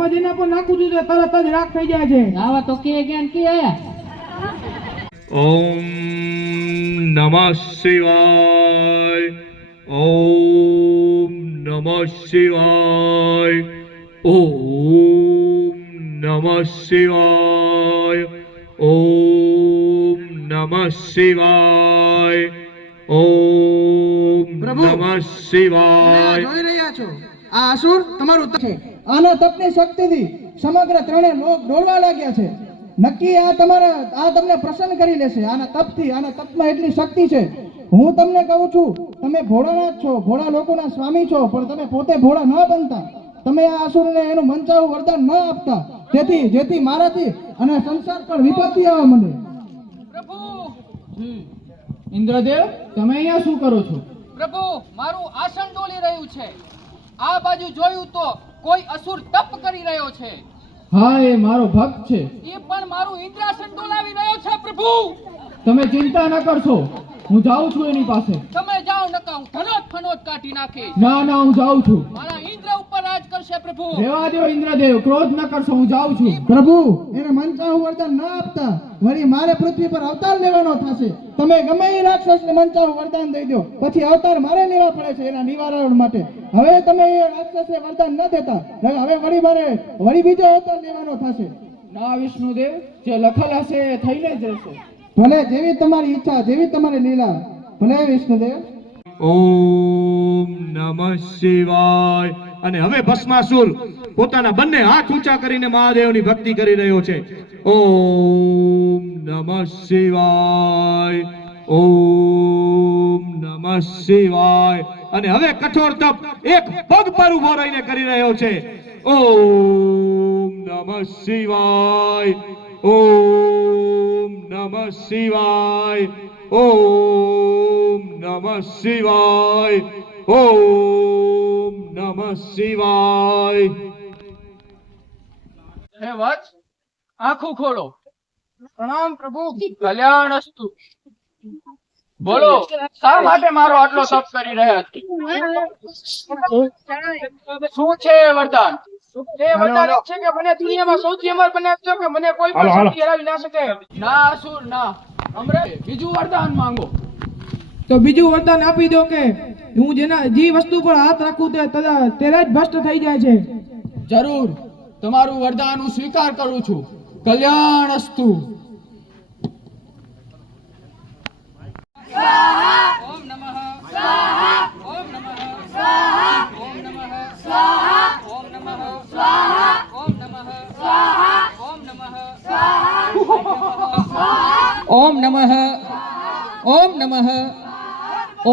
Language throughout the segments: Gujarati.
મજીના પર નાખું છું તો તરત જ રાખ થઈ જાય છે. આવા તો કે જ્ઞાન કે ઓમ નમઃ શિવાય. ઓમ નમઃ શિવાય. ઓમ નમઃ શિવાય. ઓમ નમઃ શિવાય. ઓમ નમઃ શિવાય. જોઈ રહ્યા છો આ અસુર તમારું તપ છે. આના તપની શક્તિથી સમગ્ર ત્રણેય લોક ડોળવા લાગ્યા છે. નક્કી આ તમને પ્રસન્ન કરી લેશે. આના તપમાં એટલી શક્તિ છે. હું તમને કહું છું, તમે ભોળાનાથ છો, ભોળા લોકોના સ્વામી છો, પણ તમે પોતે ભોળા ન બનતા. તમે આ અસુરને એનું મંચાવું વરદાન ન આપતા, જેથી મારાથી અને સંસાર પર વિપત્તિ આવવા માંડે. પ્રભુ ઇન્દ્રદેવ, તમે અહીંયા શું કરો છો? પ્રભુ, મારું આસન ડોલી રહ્યું છે. આ બાજુ જોયું તો કોઈ અસુર તપ કરી રહ્યો છે. હા, એ મારો ભક્ત છે. એ પણ મારું ઇન્દ્રાસન ડોલાવી રહ્યો છે. પ્રભુ, તમે ચિંતા ન કરશો, હું જાઉં છું એની પાસે. તમે જાઓ, નકા હું ફનોટ કાઢી નાખીશ. ના, હું જાઉં છું. મારા ઇન્દ્ર ઉપર રાજ કરશે. પ્રભુ, રહેવા દો ઇન્દ્રદેવ, ક્રોધ ન કરશો, હું જાઉં છું. પ્રભુ, એને મંચાવું વરદાન ન આપતા, વળી મારે પૃથ્વી પર અવતાર લેવાનો થશે. તમે ગમે એ રાક્ષસને મંચાવું વરદાન દઈ દો, પછી અવતાર મારે લેવા પડે છે એના નિવારણ માટે. હવે તમે એ રાક્ષસને વરદાન ન દેતા, હવે વળી બીજો અવતાર લેવાનો થશે. ના વિષ્ણુદેવ, જે લખેલ હશે એ થઈને જ રહેશે. ભલે, જેવી તમારી ઈચ્છા, જેવી તમારી લીલા. ભલે વિષ્ણુદેવ. ઓમ નમઃ શિવાય. અને હવે ભસ્માસુર પોતાના બંને હાથ ઊંચા કરીને મહાદેવની ભક્તિ કરી રહ્યો છે. ઓમ નમઃ શિવાય. ઓમ નમઃ શિવાય. અને હવે કઠોર તપ એક પગ પર ઉભો રહીને કરી રહ્યો છે. ઓમ નમઃ શિવાય. ઓમ નમઃ શિવાય. ઓમ નમઃ શિવાય. ઓમ નમઃ શિવાય. હે વત્સ, આંખું ખોલો. પ્રણામ પ્રભુ, કલ્યાણસ્તુ. બોલો, શા માટે મારો આટલો તપ કરી રહ્યા છો? શું છે વરદાન? એ વરદાન છે કે મને દુનિયામાં સૌથી અમર બનાવજો, કે મને કોઈ પણ શક્તિ હરાવી ના શકે. ના અસુર ના, અમરે બીજું વરદાન માંગો. તો બીજું વરદાન આપી દો કે હું જે વસ્તુ પર હાથ રાખું તે જ ભસ્ત થઈ જાય છે. જરૂર, તમારું વરદાન હું સ્વીકાર કરું છું. કલ્યાણસ્તુ. ઓમ નમઃ સ્વાહા. ઓમ નમઃ સ્વાહા. ઓમ નમઃ સ્વાહા. ઓમ નમઃ સ્વાહા. ઓમ નમઃ સ્વાહા. ઓમ નમઃ સ્વાહા. ઓમ નમઃ. ઓમ નમઃ.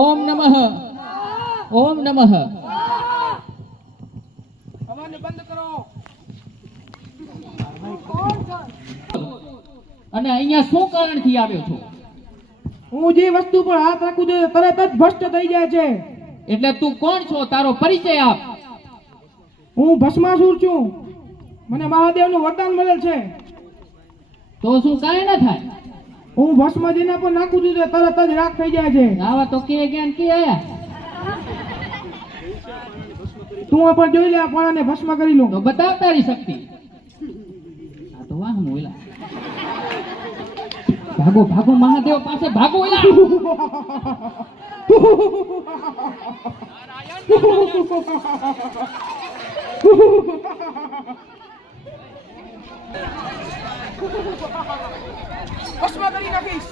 ઓમ નમઃ. ઓમ નમઃ. અવાજને બંધ કરો. અને અહીંયા શું કારણથી આવ્યો છો? હું જે વસ્તુ પર હાથ રાખું છું તરત જ ભસ્ત થઈ જાય છે. એટલે તું કોણ છો? તારો પરિચય આપ. હું ભસ્માસુર છું. મને મહાદેવનું વરદાન મળેલ છે. તો શું કાંઈ ન થાય? હું ભસ્મજીના પર નાખું છું તો તરત જ રાખ થઈ જાય છે. આવા તો કે જ્ઞાન કે તું આ પણ જોઈ લે, આ પાણાને ભસ્મ કરી લઉં. તો બતાવ તારી શક્તિ. આ તો વાહ મોયલા. ભાગો ભાગો, મહાદેવ પાસે ભાગો. ઓલા ભસ્મ કરી નાખીશ.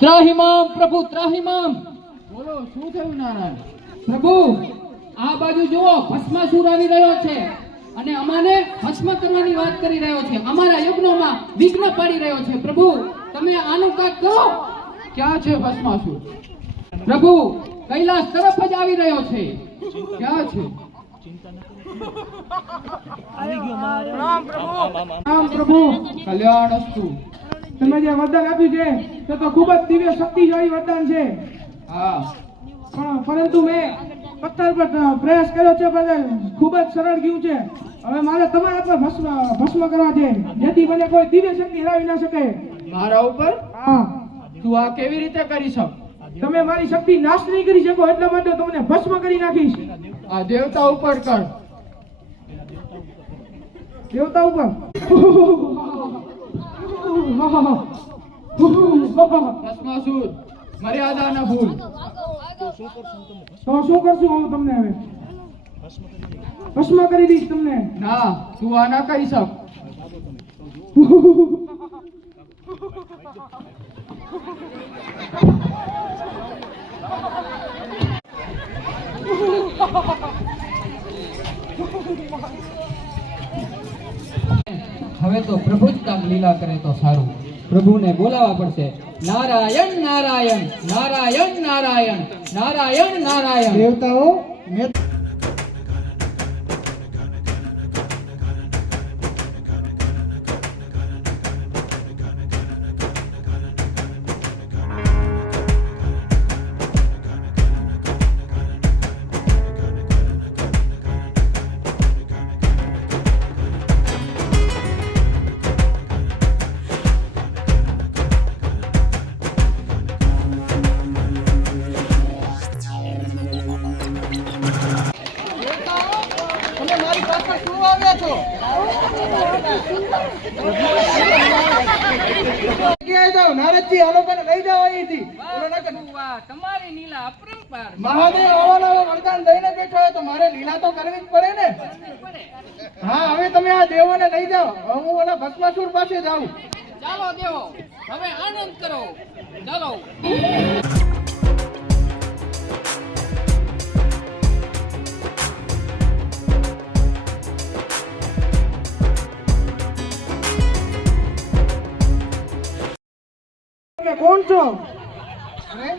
ત્રાહિમામ પ્રભુ, ત્રાહિમામ. બોલો, શું થયું નારાયણ? પ્રભુ, આ બાજુ જુઓ, ભસ્માસુર આવી રહ્યો છે અને અમાને ભસ્મ કરવાની વાત કરી રહ્યો છે. અમારા યજ્ઞોમાં વિઘ્ન પાડી રહ્યો છે. પ્રભુ, તમે આનું કાંઈક કરો. ક્યાં છે ભસ્માસુર? પ્રભુ, કૈલાસ તરફ જ આવી રહ્યો છે. ક્યાં છે? પ્રણામ પ્રભુ. રામ પ્રભુ, કલ્યાણસ્તુ. તમે જે વરદાન આપ્યું છે તે તો ખૂબ જ દિવ્ય શક્તિશાળી વરદાન છે. હા પરંતુ મેં પથ્થર પર પ્રયાસ કર્યો છે પણ ખૂબ જ સરળ ગયું છે. હવે મારે તમારા પર ભસ્મ કરવા છે જેથી મને કોઈ દિવ્ય શક્તિ હરાવી ના શકે. મારા ઉપર હા, તું આ કેવી રીતે કરી શક? તમે મારી શક્તિ નાશ નહીં કરી શકો એટલા માટે તમને ભસ્મ કરી નાખીશ. આ દેવતા ઉપર કર. દેવતા ઉપર ભસ્માસુર મર્યાદા ના ભૂલ. તો શું કરશું હું તમને હવે? ભસ્મ કરી દઈશ તમને. ના તું આ ના કરી શક. હવે તો પ્રભુ જ કામ લીલા કરે તો સારું. પ્રભુને બોલાવવા પડશે. નારાયણ નારાયણ નારાયણ નારાયણ નારાયણ નારાયણ. દેવતાઓ મેં તમે મારી પાસે શું આવ્યા છો? ક્યાં જાઓ? નારદજી આ લોકોને લઈ જાઓ અહીંથી. બોલો નકર. તમારી લીલા અપરંપાર. મહાદેવ આવા નવા વરદાન દઈને બેઠો હોય તો મારે લીલા તો કરવી જ પડે ને. હા, હવે તમે આ દેવોને લઈ જાઓ. હવે હું ઓલા ભસ્માસુર પાસે જાઉં. ચાલો દેવો હવે આનંદ કરો. ચાલો. તમે કોણ છો? અરે,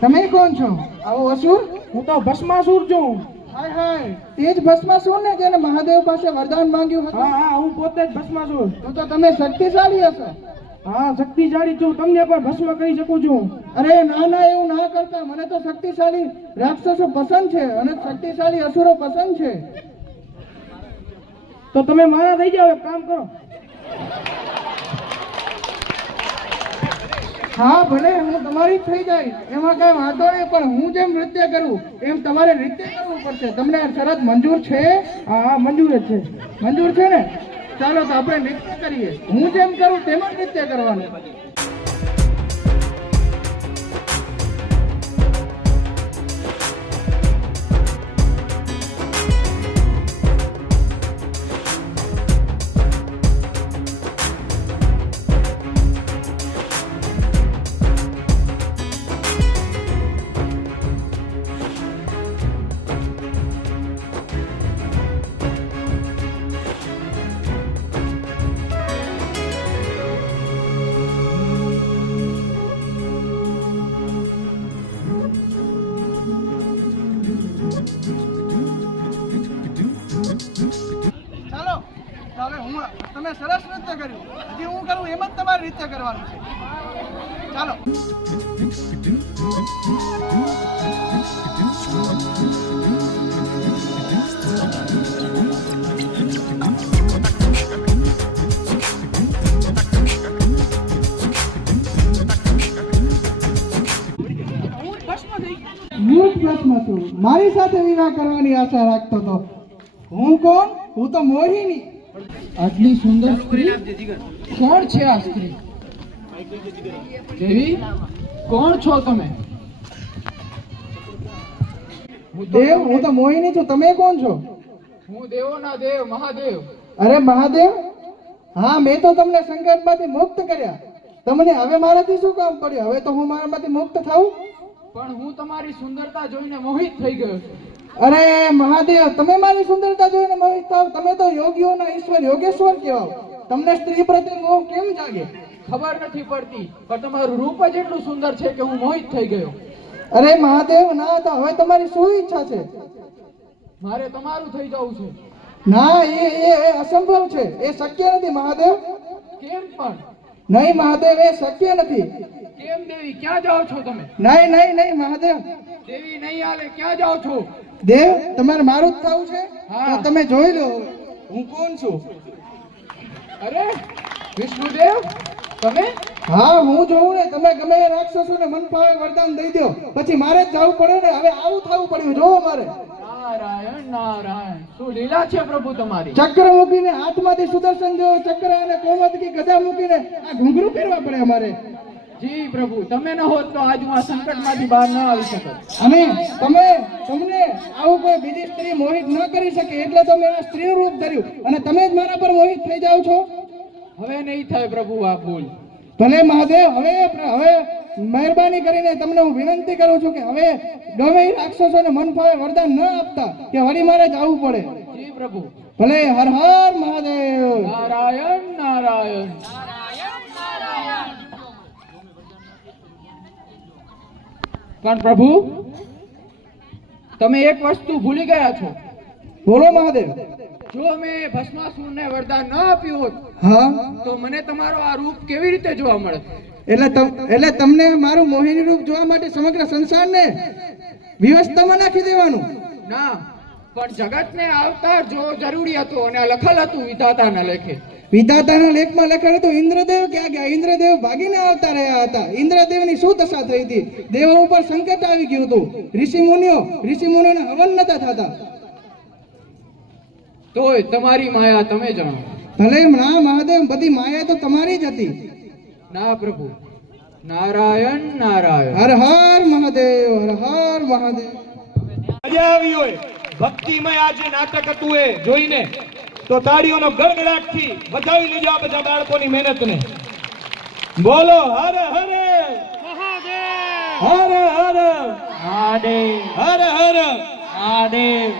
તમે કોણ છો? આવો અસુર? હું તો ભસ્માસુર છું. હાય હાય, તે જ ભસ્માસુર ને જેને મહાદેવ પાસે વરદાન માંગ્યું હતું? હા હા, હું પોતે જ ભસ્માસુર. તો તમે શક્તિશાળી હશો. હા, શક્તિશાળી છું. તમને પણ ભસ્મ કરી શકું છું. અરે ના ના, એવું ના કરતા. મને તો શક્તિશાળી રાક્ષસો પસંદ છે અને શક્તિશાળી અસુરો પસંદ છે. તો તમે મારા થઈ જાઓ. એક કામ કરો. હા ભલે, હું તમારી જ થઈ જાય એમાં કઈ વાંધો નહીં, પણ હું જેમ નૃત્ય કરું એમ તમારે નૃત્ય કરવું પડશે. તમને આ શરત મંજૂર છે? હા હા, મંજૂર જ છે. મંજૂર છે ને? ચાલો તો આપણે નૃત્ય કરીએ. હું જેમ કરું તેમ જ નૃત્ય કરવાનું. ચાલો તો હવે તમે સરસ નૃત્ય કર્યું. હજી હું કરું એમ જ તમારે નૃત્ય કરવાનું છે. ચાલો. મૂર્ખ ભસ્માસુર, મારી સાથે વિવાહ કરવાની આશા રાખતો હતો. હું કોણ? હું તો મોહિની. આટલી સુંદર સ્ત્રી કોણ છે? આ સ્ત્રી દેવી કોણ છો તમે? દેવ, હું તો મોહિની છું. તમે કોણ છો? હું દેવોના દેવ મહાદેવ. અરે મહાદેવ, હા, મેં તો તમને સંકટમાંથી મુક્ત કર્યા. તમને હવે મારાથી શું કામ પડ્યું? હવે તો હું મારામાંથી મુક્ત થાઉં. પણ હું તમારી સુંદરતા જોઈને મોહિત થઈ ગયો છું. અરે મહાદેવ, તમે મારી સુંદરતા જોઈને મોહિત થાવ? તમે તો યોગીઓના ઈશ્વર યોગેશ્વર કહેવાઓ. તમને સ્ત્રી પ્રત્યે મોહ કેમ જાગે? ખબર નથી પડતી, પણ તમારું રૂપ જ એટલું સુંદર છે કે હું મોહિત થઈ ગયો. અરે મહાદેવ, ના, તો હવે તમારી શું ઈચ્છા છે? મારે તમારું થઈ જવું છે. ના, એ અસંભવ છે. એ શક્ય નથી મહાદેવ. કેમ પણ? નહીં મહાદેવ, એ શક્ય નથી. કેમ દેવી, ક્યાં જાઓ છો તમે? નહીં નહીં નહીં મહાદેવ. દેવી નહીં હાલે, ક્યાં જાઓ છો? દેવ, તમારે મારું જ થવું છે? હા. તો તમે જોઈ લો હું કોણ છું. અરે વિષ્ણુદેવ, તમે? હા, હું જોઉં ને. તમે ગમે એ રાક્ષસોને મન ફાવે વરદાન દઈ દો, પછી મારે જ જવું પડે ને. હવે આવું થવું પડ્યું, જોવો મારે. નારાયણ નારાયણ, શું લીલા છે પ્રભુ તમારી. ચક્ર મૂકીને હાથમાંથી સુદર્શન જેવો ચક્ર અને કોમદકી ગદા મૂકીને આ ઘૂંઘરું પહેરવા પડે અમારે. જી પ્રભુ, તમે ન હોત તો આજ હું આ સંકટમાંથી બહાર ન આવી શકત. અને તમને આવું કોઈ બીજી સ્ત્રી મોહિત ન કરી શકે એટલે તો મેં આ સ્ત્રીનું રૂપ ધર્યું અને તમે જ મારા પર મોહિત થઈ જાઓ છો. હવે નહીં થાય પ્રભુ આ ભૂલ. ભલે મહાદેવ, હવે મહેરબાની કરીને તમને હું વિનંતી કરું છું કે હવે ગમે એ રાક્ષસોને મન ફાવે વરદાન ન આપતા કે વળી મારે જવું પડે. જી પ્રભુ. ભલે. હર હર મહાદેવ. નારાયણ નારાયણ. પણ પ્રભુ, તમે એક વસ્તુ ભૂલી ગયા છો. બોલો મહાદેવ. જો અમે ભસ્માસુરને વરદાન ન આપ્યું હોત હા, તો મને તમારો આ રૂપ કેવી રીતે જોવા મળત? એટલે તમને મારું મોહિની રૂપ જોવા માટે સમગ્ર સંસારને વિવસ્થામાં નાખી દેવાનું. ના, પણ જગતને અવતાર જો જરૂરી હતો અને આ લખેલ હતું વિધાતાના લેખે. વિધાતાના લેખમાં લખેલું હતું. ઇન્દ્રદેવ ક્યાં ગયા? ઇન્દ્રદેવ ભાગીને આવતા રહ્યા હતા. ઇન્દ્રદેવની શું દશા થઈ હતી? દેવો ઉપર સંકટ આવી ગયું હતું. ઋષિમુનિઓને હવન નતા થતા. તોય તમારી માયા તમે જાણો. ભલે ના મહાદેવ, બધી માયા તો તમારી જ હતી. ના પ્રભુ. નારાયણ નારાયણ. હર હર મહાદેવ, હર હર મહાદેવ. મજા આવી હોય ભક્તિમય આ જે નાટક હતું એ જોઈને તો તાળીઓનો ગડગડાટથી વધાવી લેજો આ બધા બાળકોની મહેનતને. બોલો હર હર મહાદેવ, હર હર મહાદેવ, હર હર મહાદેવ.